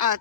Ah,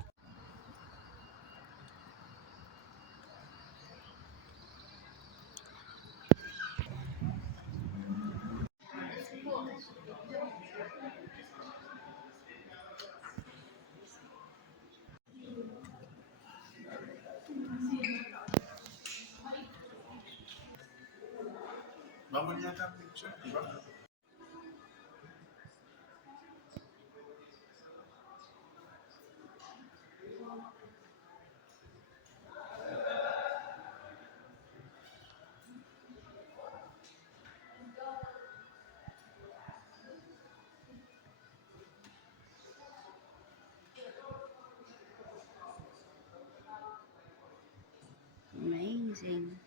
amazing.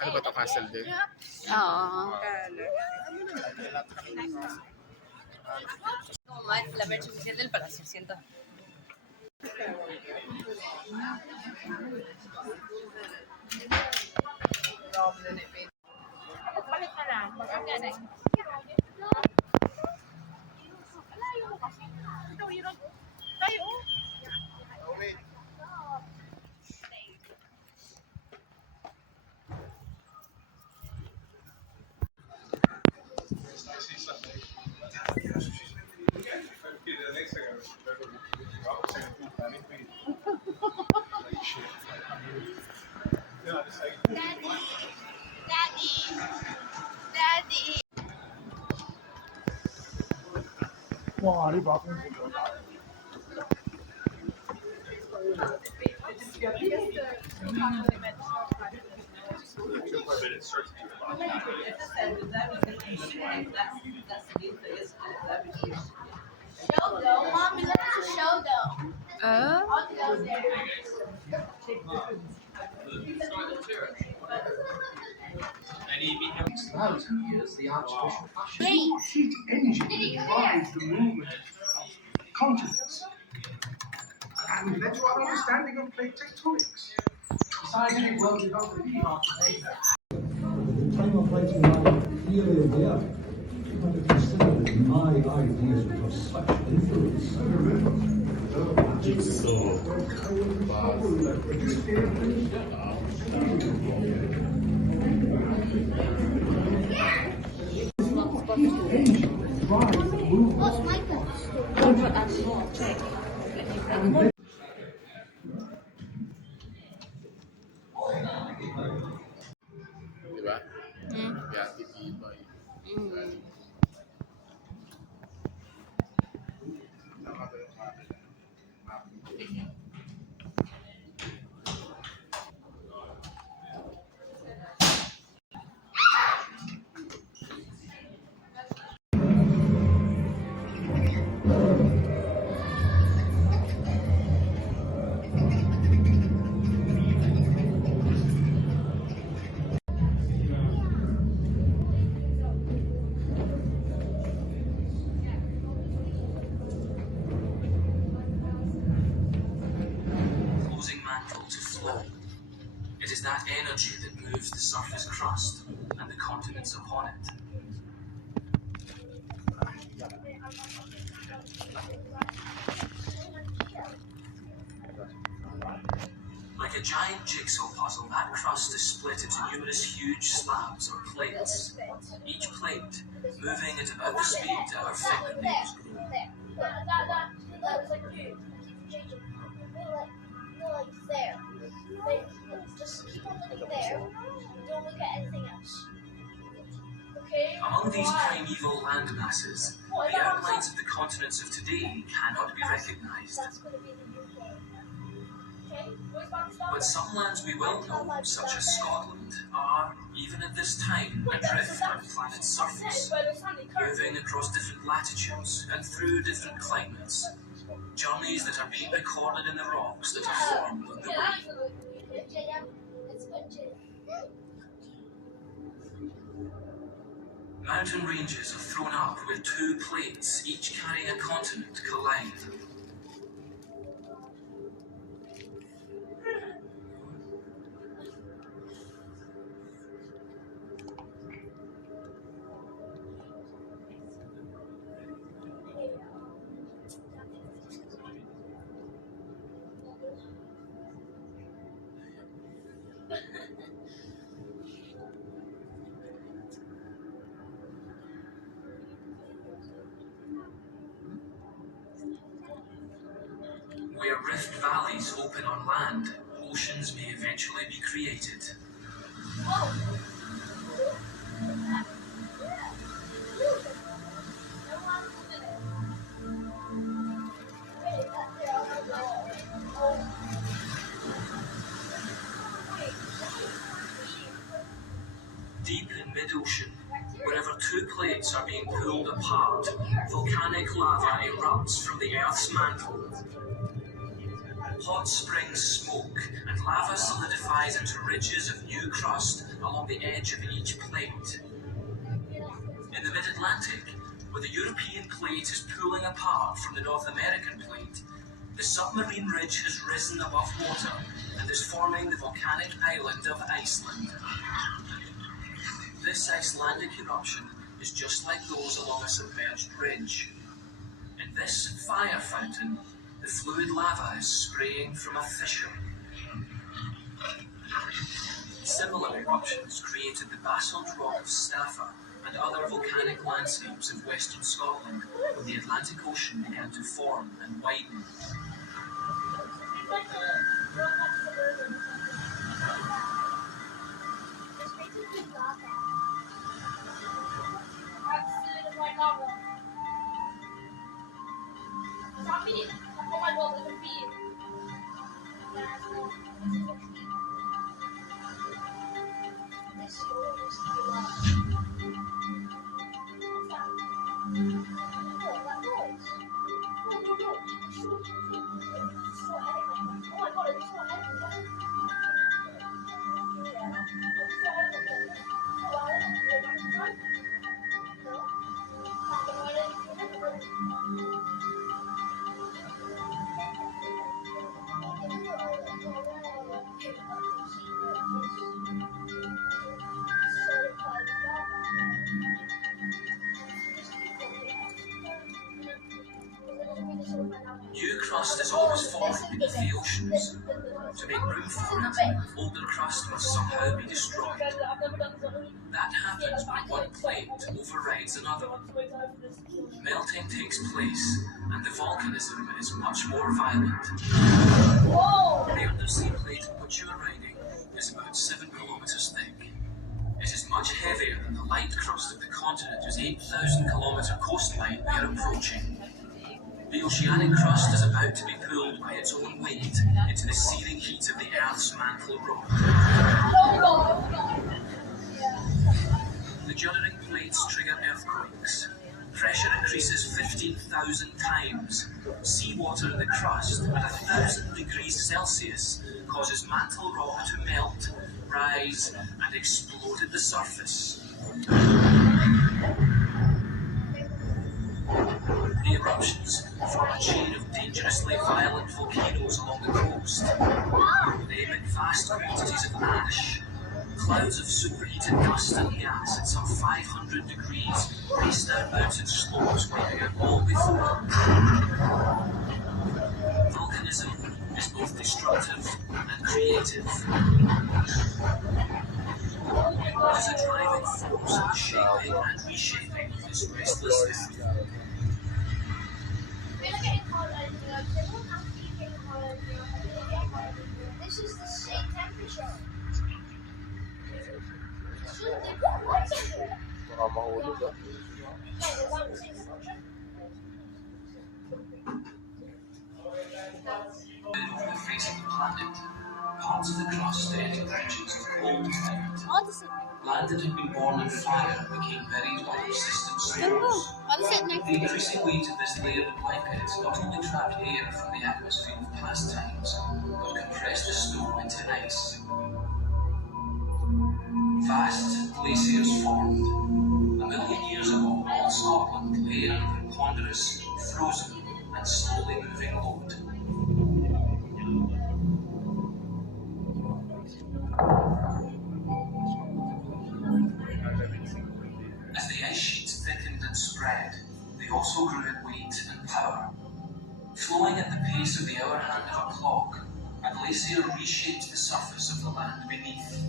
Ano ba to, castle din? Oo. La versión oficial del Palacio, siento. Years, the Archbishop heat engine that drives the movement of continents and led to our understanding of plate tectonics. The scientific world did not believe after data. Time of writing my theory there, when I consider my ideas of such influence. Di ba? Hmm. Yati tibay. Mm. Causing mantle to flow. It is that energy that moves the surface crust and the continents upon it. Like a giant jigsaw puzzle, that crust is split into numerous huge slabs or plates, each plate moving at about the speed our fingernails grow. Among these primeval land masses, the outlines of the continents of today cannot be recognized. But some lands we well know, such as Scotland, are, even at this time, adrift on the planet's surface, moving across different latitudes and through different climates. Journeys that are being recorded in the rocks that are formed on the way. Mountain ranges are thrown up where two plates, each carrying a continent, collide. Where rift valleys open on land, oceans may eventually be created. Deep in mid-ocean, wherever two plates are being pulled apart, volcanic lava erupts from the Earth's mantle. Hot springs smoke, and lava solidifies into ridges of new crust along the edge of each plate. In the mid-Atlantic, where the European plate is pulling apart from the North American plate, the submarine ridge has risen above water and is forming the volcanic island of Iceland. This Icelandic eruption is just like those along a submerged ridge. In this fire fountain, the fluid lava is spraying from a fissure. Similar eruptions created the basalt rock of Staffa and other volcanic landscapes of western Scotland when the Atlantic Ocean began to form and widen. New crust is always formed beneath the oceans. To make room for it, older crust must somehow be destroyed. That happens when one plate overrides another. Melting takes place, and the volcanism is much more violent. The undersea plate on which you are riding is about 7 kilometers thick. It is much heavier than the light crust of the continent whose 8,000-kilometer coastline we are approaching. The oceanic crust is about to be pulled by its own weight into the searing heat of the Earth's mantle rock. The juddering plates trigger earthquakes. Pressure increases 15,000 times. Seawater in the crust at 1,000 degrees Celsius causes mantle rock to melt, rise, and explode at the surface. The eruptions form a chain of dangerously violent volcanoes along the coast. They emit vast quantities of ash. Clouds of superheated dust and gas at some 500 degrees race down mountain slopes, wiping out all before them. Volcanism is both destructive and creative. It is a driving force in the shaping and reshaping of this restless earth. This is the same temperature. Over the face of the planet, parts of the crust entered regions of cold climate. Land that had been born in fire became buried by persistent storms. The increasing weight of this layered blanket not only trapped air from the atmosphere of past times, but compressed the snow into ice. Vast glaciers formed, and million years ago, all Scotland lay under a ponderous, frozen, and slowly moving load. As the ice sheets thickened and spread, they also grew in weight and power. Flowing at the pace of the hour hand of a clock, a glacier reshaped the surface of the land beneath.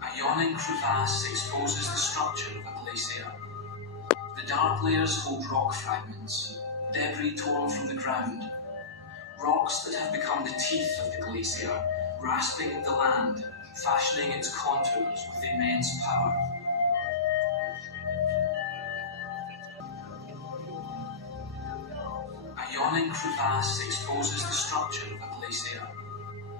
A yawning crevasse exposes the structure of a glacier. The dark layers hold rock fragments, debris torn from the ground, rocks that have become the teeth of the glacier, rasping at the land, fashioning its contours with immense power. A yawning crevasse exposes the structure of a glacier.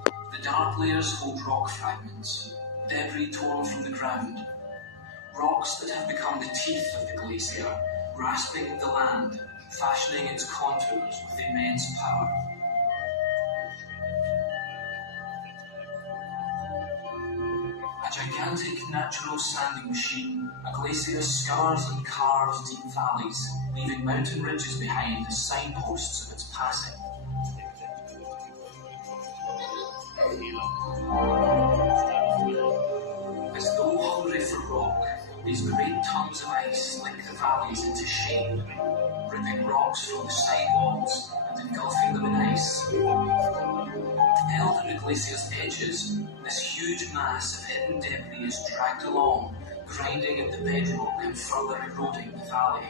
The dark layers hold rock fragments, debris torn from the ground, rocks that have become the teeth of the glacier, rasping at the land, fashioning its contours with immense power. A gigantic natural sanding machine, a glacier scours and carves deep valleys, leaving mountain ridges behind as signposts of its passing. As though hungry for rock, these great tongues of ice lick the valleys into shape, ripping rocks from the side walls and engulfing them in ice. Held on the glacier's edges, this huge mass of hidden debris is dragged along, grinding at the bedrock and further eroding the valley.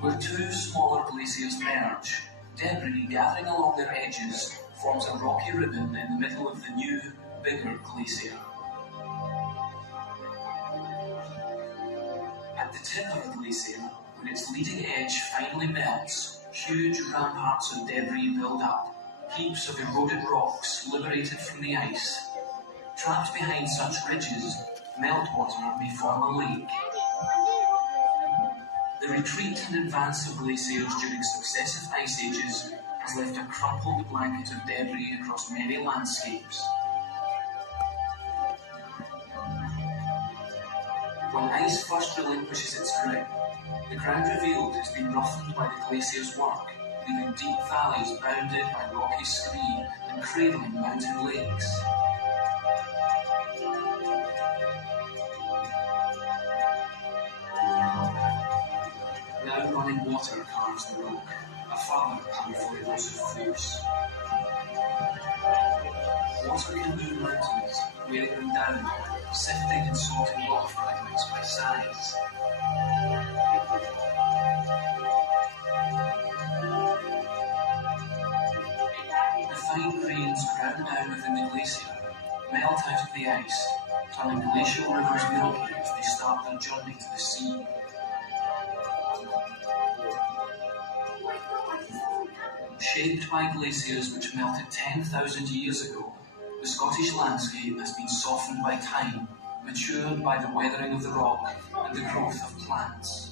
Where two smaller glaciers merge, debris gathering along their edges forms a rocky ribbon in the middle of the new, bigger glacier. At the tip of the glacier, where its leading edge finally melts, huge ramparts of debris build up, heaps of eroded rocks liberated from the ice. Trapped behind such ridges, meltwater may form a lake. The retreat and advance of glaciers during successive ice ages has left a crumpled blanket of debris across many landscapes. When ice first relinquishes its grip, the ground revealed has been roughened by the glacier's work, leaving deep valleys bounded by rocky scree and cradling mountain lakes. Now running water carves the rock, a further powerful erosive force. Water can move mountains, wearing them down, sifting and sorting rock fragments by size. The fine grains ground down within the glacier melt out of the ice, turning glacial rivers milky as they start their journey to the sea. Shaped by glaciers which melted 10,000 years ago, the Scottish landscape has been softened by time, matured by the weathering of the rock and the growth of plants.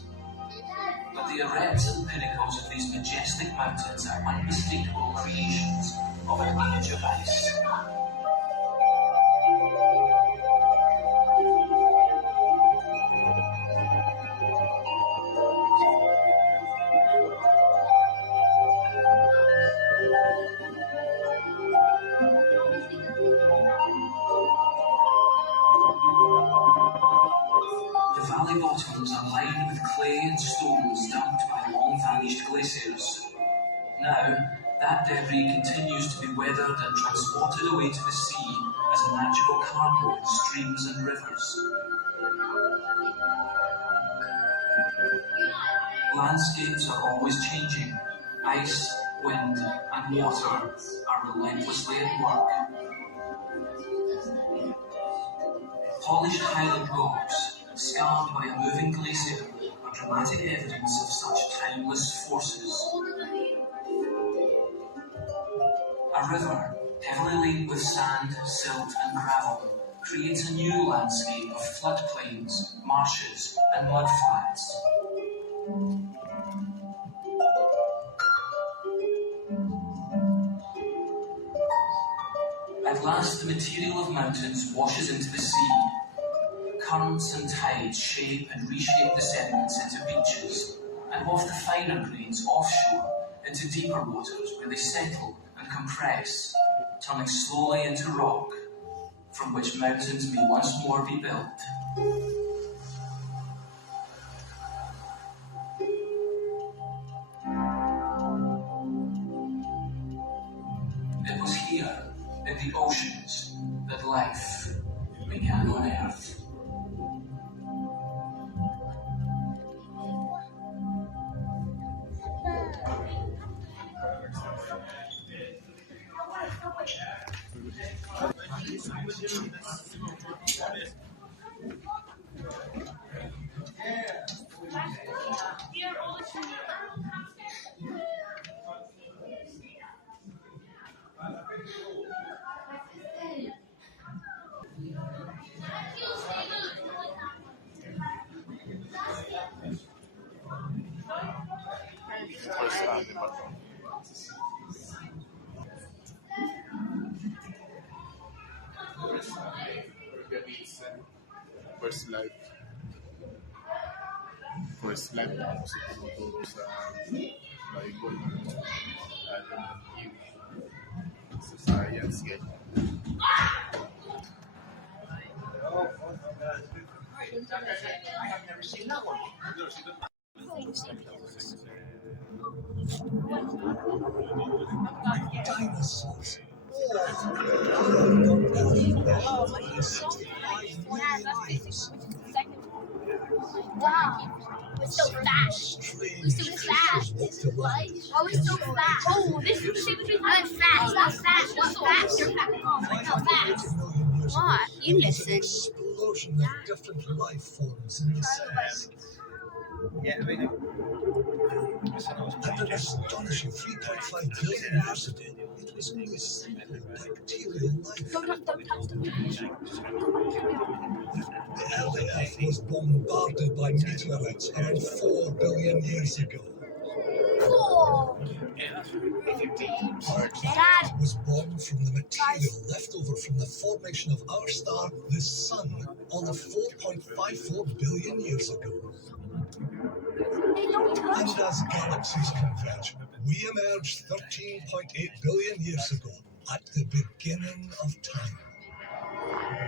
But the arêtes and pinnacles of these majestic mountains are unmistakable creations of an age of ice. The valley bottoms are lined with clay and stones dumped by long-vanished glaciers. Now, that debris continues to be weathered and transported away to the sea as a natural cargo in streams and rivers. Landscapes are always changing. Ice, wind, and water are relentlessly at work. Polished Highland rocks, scarred by a moving glacier, are dramatic evidence of such timeless forces. A river, heavily laden with sand, silt and gravel, creates a new landscape of floodplains, marshes and mudflats. At last, the material of mountains washes into the sea. Currents and tides shape and reshape the sediments into beaches, and waft the finer grains offshore into deeper waters where they settle and compress, turning slowly into rock, from which mountains may once more be built. It was here, in the oceans, that life began on Earth. First animal. Organism. First life. First life na ako sa tinuturo sa Bible. Adam and Eve. Sa science, ganyan. Dinosaurs. Wow. We're so fast. We're so fast. Oh, we're so fast. Oh, this is the between fast, not fast, not fast. You're fast. Oh my God, fast. What? You listen. Explosion of different life forms in the sense. At an astonishing 3.5 billion years ago, it was only simple bacterial life. Don't touch them. The early Earth was bombarded by meteorites around 4 billion years ago. Cool. Dad. Was born from the material left over from the formation of our star, the Sun, all of 4.54 billion years ago. Hey, don't touch And as galaxies converge, we emerged 13.8 billion years ago, at the beginning of time.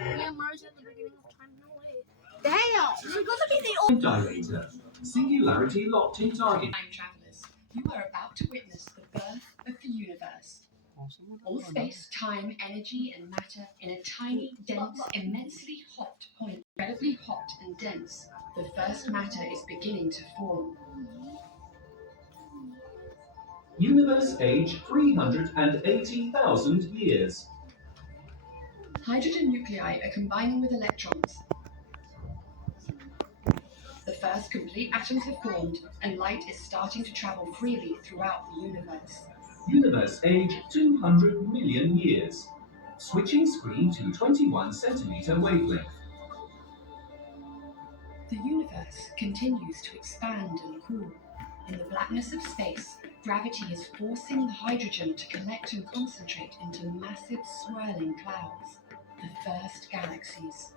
We emerged at the beginning of time. No way. Damn. This is gonna be the old. Dilator. Singularity locked in target. Time travelers, you are about to witness the birth of the universe. All space, time, energy, and matter in a tiny, dense, immensely hot point. Incredibly hot and dense, the first matter is beginning to form. Universe age 380,000 years. Hydrogen nuclei are combining with electrons. The first complete atoms have formed, and light is starting to travel freely throughout the universe. Universe age 200 million years. Switching screen to 21 centimeter wavelength. The universe continues to expand and cool. In the blackness of space, gravity is forcing the hydrogen to collect and concentrate into massive swirling clouds, the first galaxies.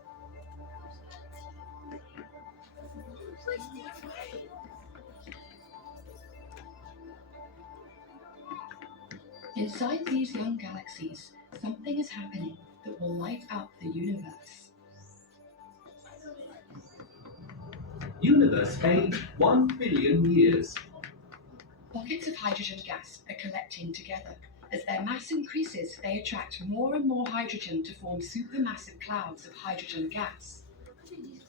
Inside these young galaxies, something is happening that will light up the universe. Universe age 1 billion years. Pockets of hydrogen gas are collecting together. As their mass increases, they attract more and more hydrogen to form supermassive clouds of hydrogen gas.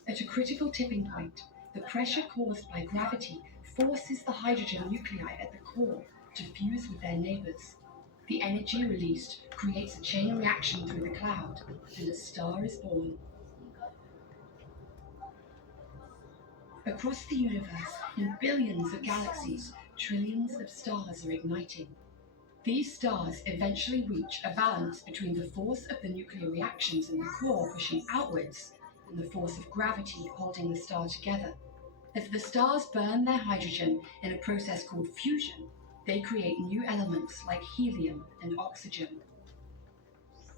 At a critical tipping point, the pressure caused by gravity forces the hydrogen nuclei at the core to fuse with their neighbors. The energy released creates a chain reaction through the cloud, and a star is born. Across the universe, in billions of galaxies, trillions of stars are igniting. These stars eventually reach a balance between the force of the nuclear reactions in the core pushing outwards and the force of gravity holding the star together. As the stars burn their hydrogen in a process called fusion, they create new elements like helium and oxygen.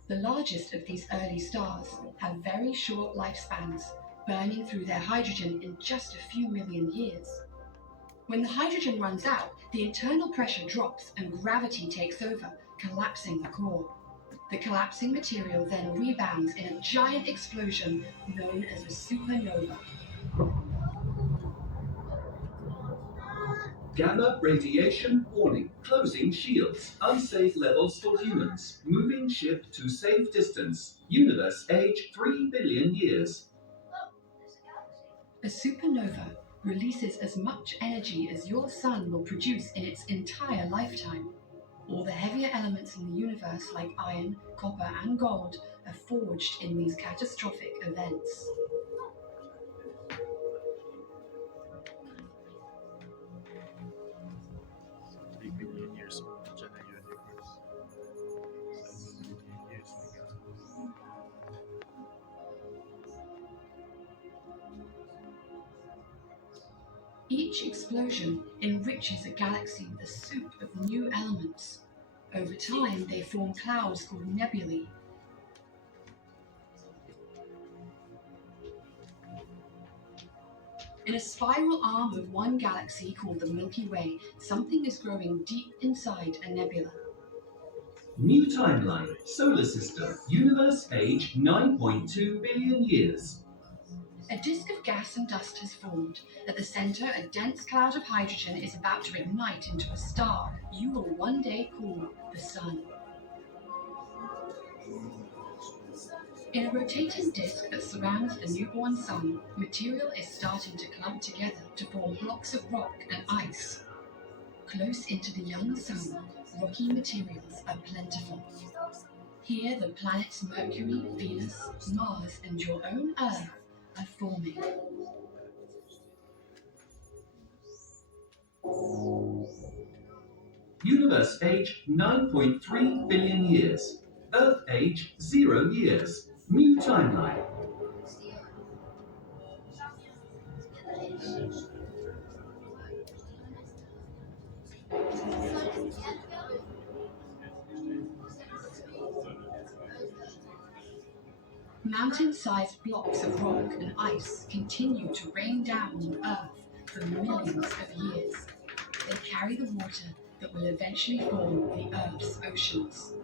The largest of these early stars have very short lifespans, burning through their hydrogen in just a few million years. When the hydrogen runs out, the internal pressure drops and gravity takes over, collapsing the core. The collapsing material then rebounds in a giant explosion known as a supernova. Gamma radiation warning. Closing shields. Unsafe levels for humans. Moving ship to safe distance. Universe age 3 billion years. A supernova releases as much energy as your sun will produce in its entire lifetime. All the heavier elements in the universe, like iron, copper, and gold, are forged in these catastrophic events. 3 billion years old dyan na universe. 7 billion years na yan. Each explosion enriches a galaxy with a soup of new elements. Over time, they form clouds called nebulae. In a spiral arm of one galaxy called the Milky Way, something is growing deep inside a nebula. New timeline. Solar system. Universe age 9.2 billion years. A disk of gas and dust has formed. At the center, a dense cloud of hydrogen is about to ignite into a star you will one day call the Sun. In a rotating disk that surrounds the newborn Sun, material is starting to clump together to form blocks of rock and ice. Close into the young Sun, rocky materials are plentiful. Here, the planets Mercury, Venus, Mars, and your own Earth are forming. Universe age 9.3 billion years. Earth age 0 years. New timeline. Mountain-sized blocks of rock and ice continue to rain down on Earth for millions of years. They carry the water that will eventually form the Earth's oceans.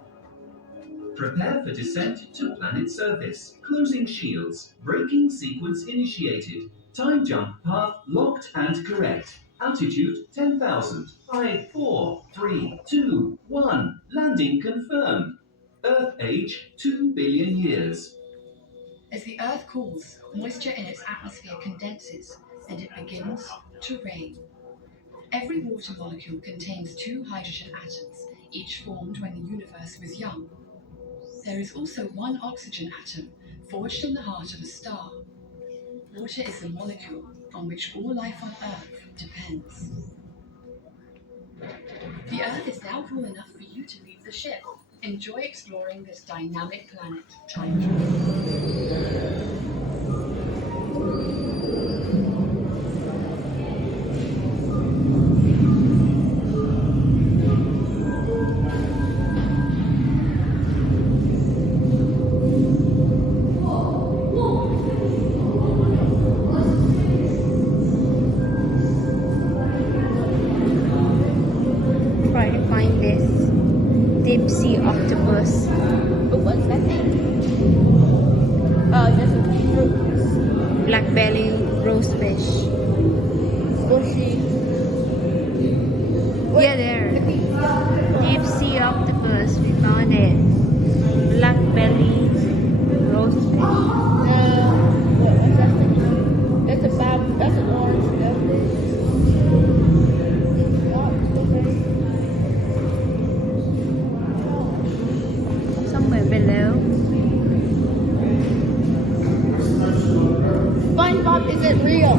Prepare for descent to planet surface. Closing shields. Braking sequence initiated. Time jump path locked and correct. Altitude 10,000. 5, 4, 3, 2, 1. Landing confirmed. Earth age 2 billion years. As the Earth cools, moisture in its atmosphere condenses and it begins to rain. Every water molecule contains 2 hydrogen atoms, each formed when the universe was young. There is also 1 oxygen atom, forged in the heart of a star. Water is the molecule on which all life on Earth depends. The Earth is now cool enough for you to leave the ship. Enjoy exploring this dynamic planet. Time travel. Try to find this deep sea octopus. Oh, what's that thing? Oh, that's a fruit. Black belly rosefish. Bushy. Yeah, there. Deep sea octopus. We found it. Black belly rosefish. What's that thing? That's that's an orange shellfish. Somewhere below. SpongeBob isn't real.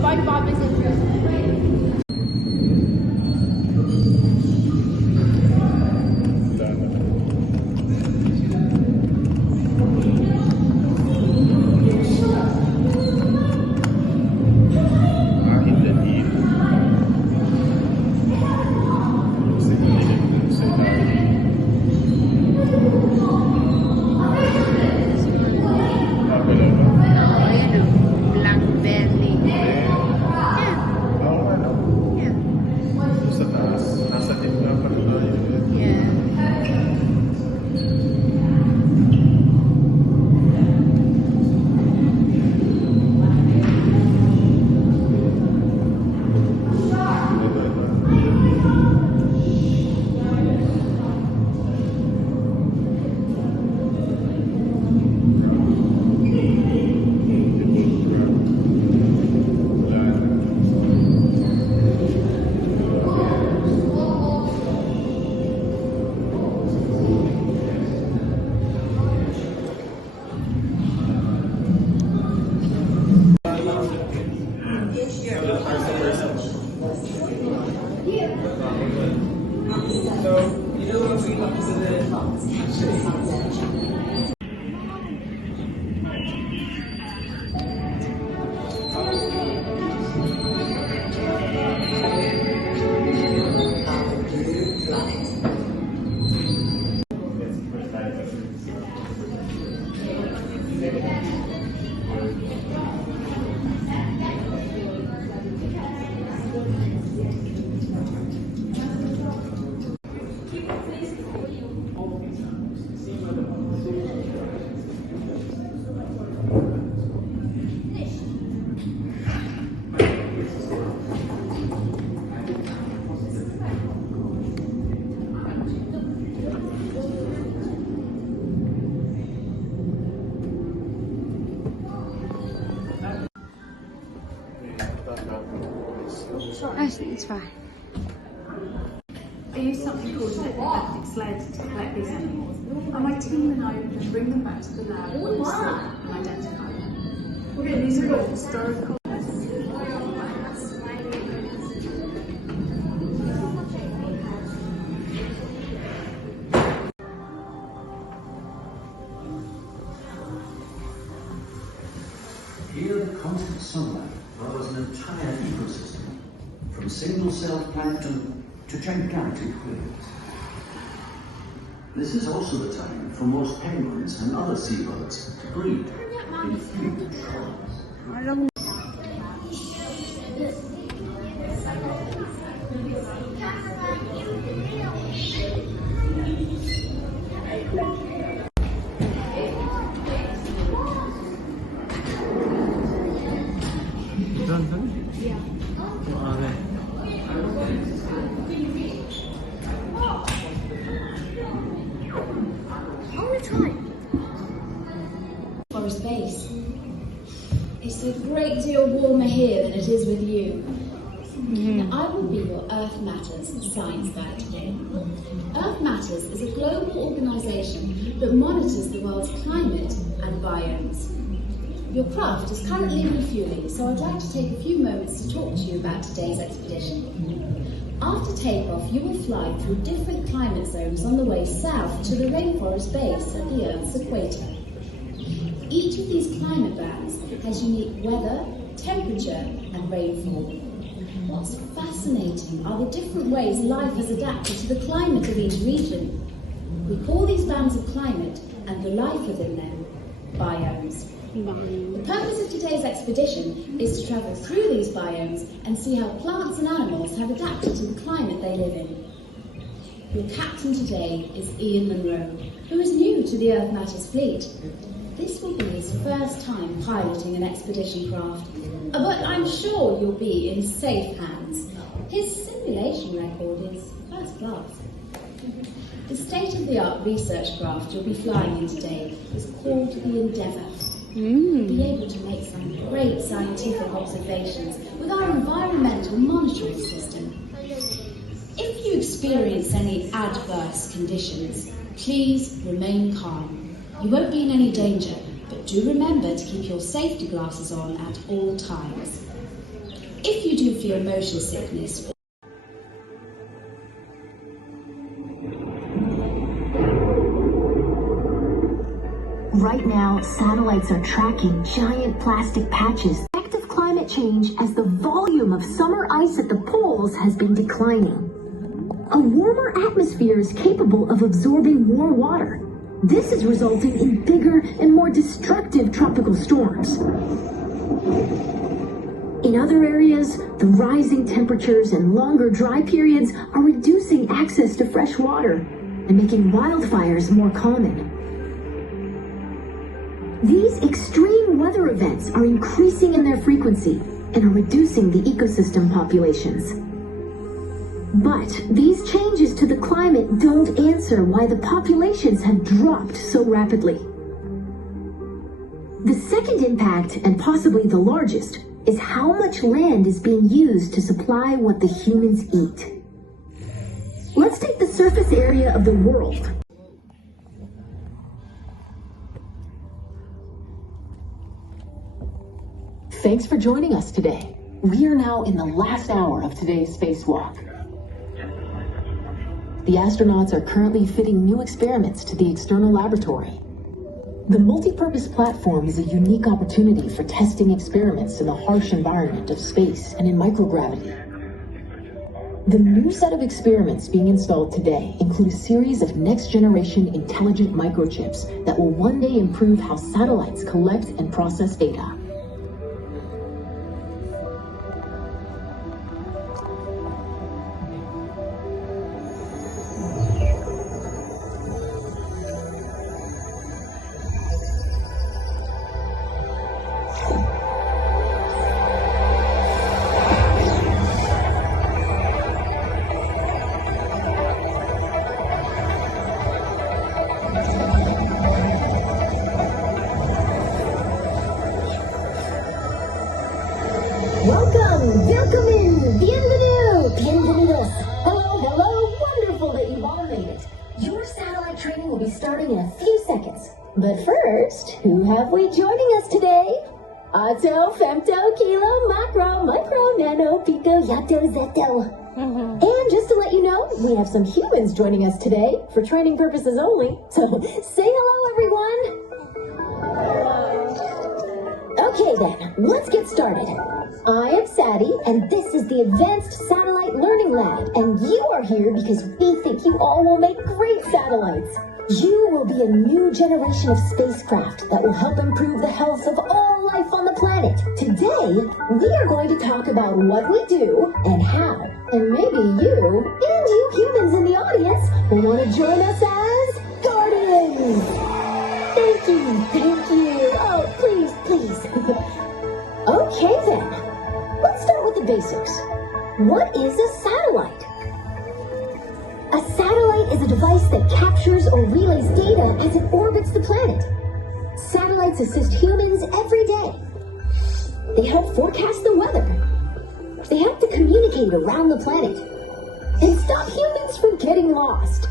SpongeBob isn't real. It's fine. I use something called an epileptic sled to collect these animals, and my team and I will bring them back to the lab and identify them. These are all historical. Here, the constant sunlight powers an entire ecosystem, from single-celled plankton to gigantic whales. This is also the time for most penguins and other seabirds to breed in huge colonies. Forest base. It's a great deal warmer here than it is with you. Now, I will be your Earth Matters science guide today. Earth Matters is a global organisation that monitors the world's climate and biomes. Your craft is currently refuelling, so I'd like to take a few moments to talk to you about today's expedition. After takeoff, you will fly through different climate zones on the way south to the rainforest base at the Earth's equator. Each of these climate bands has unique weather, temperature, and rainfall. What's fascinating are the different ways life has adapted to the climate of each region. We call these bands of climate and the life within them biomes. The purpose of today's expedition is to travel through these biomes and see how plants and animals have adapted to the climate they live in. Your captain today is Ian Munro, who is new to the Earth Matters fleet. This will be his first time piloting an expedition craft, but I'm sure you'll be in safe hands. His simulation record is first class. The state-of-the-art research craft you'll be flying in today is called the Endeavour. You'll be able to make some great scientific observations with our environmental monitoring system. If you experience any adverse conditions, please remain calm. You won't be in any danger, but do remember to keep your safety glasses on at all times. If you do feel motion sickness, right now, satellites are tracking giant plastic patches. The effect of climate change as the volume of summer ice at the poles has been declining. A warmer atmosphere is capable of absorbing more water. This is resulting in bigger and more destructive tropical storms. In other areas, the rising temperatures and longer dry periods are reducing access to fresh water and making wildfires more common. These extreme weather events are increasing in their frequency and are reducing the ecosystem populations. But these changes to the climate don't answer why the populations have dropped so rapidly. The second impact, and possibly the largest, is how much land is being used to supply what the humans eat. Let's take the surface area of the world. Thanks for joining us today. We are now in the last hour of today's spacewalk. the astronauts are currently fitting new experiments to the external laboratory. The multi-purpose platform is a unique opportunity for testing experiments in the harsh environment of space and in microgravity. The new set of experiments being installed today include a series of next-generation intelligent microchips that will one day improve how satellites collect and process data. Welcome in! Bienvenidos! Hello, wonderful that you've all made it. Your satellite training will be starting in a few seconds. But first, who have we joining us today? Otto, femto, kilo, macro, micro, nano, pico, yato, zeto. And just to let you know, we have some humans joining us today for training purposes only. So say hello, everyone! Okay then, let's get started. I am Sadie, and this is the Advanced Satellite Learning Lab, and you are here because we think you all will make great satellites. You will be a new generation of spacecraft that will help improve the health of all life on the planet. Today, we are going to talk about what we do and how, and maybe you humans in the audience, will want to join us as guardians. Thank you. Oh, please. Okay then. Let's start with the basics. What is a satellite? A satellite is a device that captures or relays data as it orbits the planet. Satellites assist humans every day. They help forecast the weather. They help to communicate around the planet and stop humans from getting lost.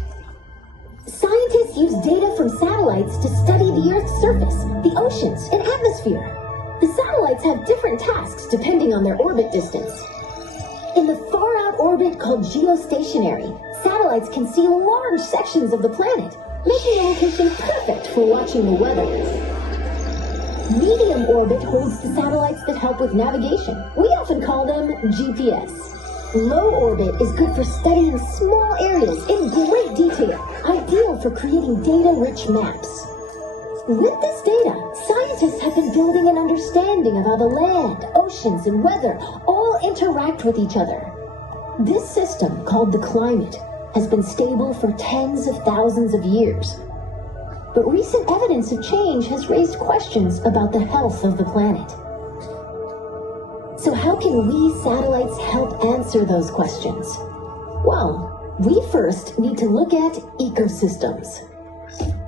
Scientists use data from satellites to study the Earth's surface, the oceans, and atmosphere. The satellites have different tasks depending on their orbit distance. In the far-out orbit called geostationary, satellites can see large sections of the planet, making the location perfect for watching the weather. Medium orbit holds the satellites that help with navigation. We often call them GPS. Low orbit is good for studying small areas in great detail, ideal for creating data-rich maps. With this data, scientists have been building an understanding of how the land, oceans, and weather all interact with each other. This system, called the climate, has been stable for tens of thousands of years. But recent evidence of change has raised questions about the health of the planet. So how can we satellites help answer those questions? Well, we first need to look at ecosystems.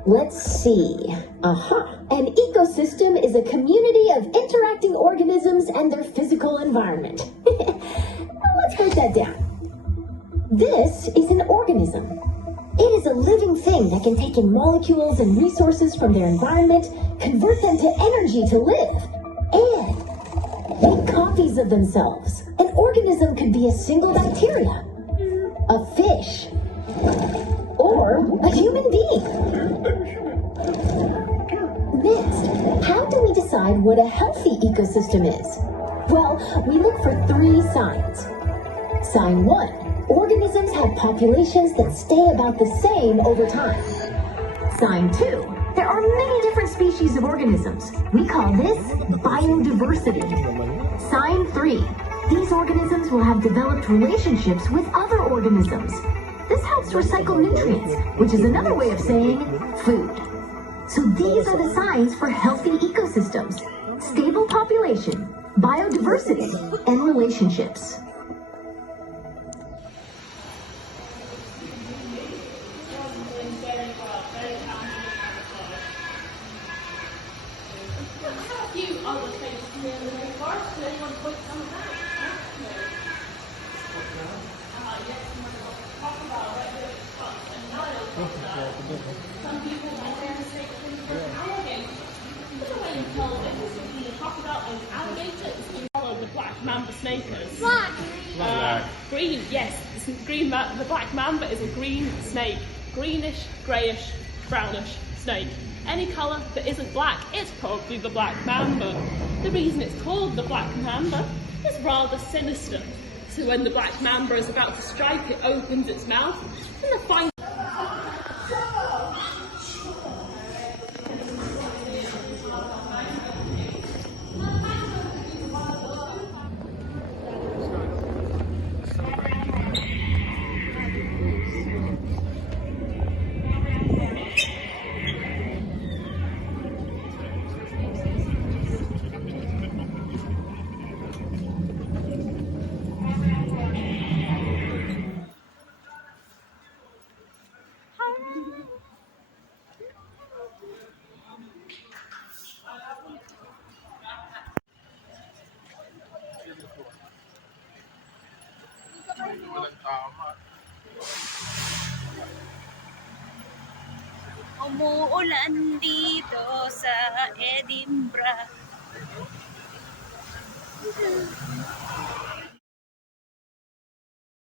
Let's see. An ecosystem is a community of interacting organisms and their physical environment. Let's break that down. This is an organism. It is a living thing that can take in molecules and resources from their environment, convert them to energy to live, and make copies of themselves. An organism could be a single bacteria, a fish, or a human being. Next, how do we decide what a healthy ecosystem is? Well, we look for 3 signs. Sign 1, organisms have populations that stay about the same over time. Sign 2, there are many different species of organisms. We call this biodiversity. Sign 3, these organisms will have developed relationships with other organisms. This helps recycle nutrients, which is another way of saying food. So these are the signs for healthy ecosystems: stable population, biodiversity, and relationships. Mamba snakers. Green, yes. The black mamba is a green snake. Greenish, greyish, brownish snake. Any colour that isn't black, it's probably the black mamba. The reason it's called the black mamba is rather sinister. So when the black mamba is about to strike, it opens its mouth and the final Walang tama. Umuulan dito sa Edinburgh.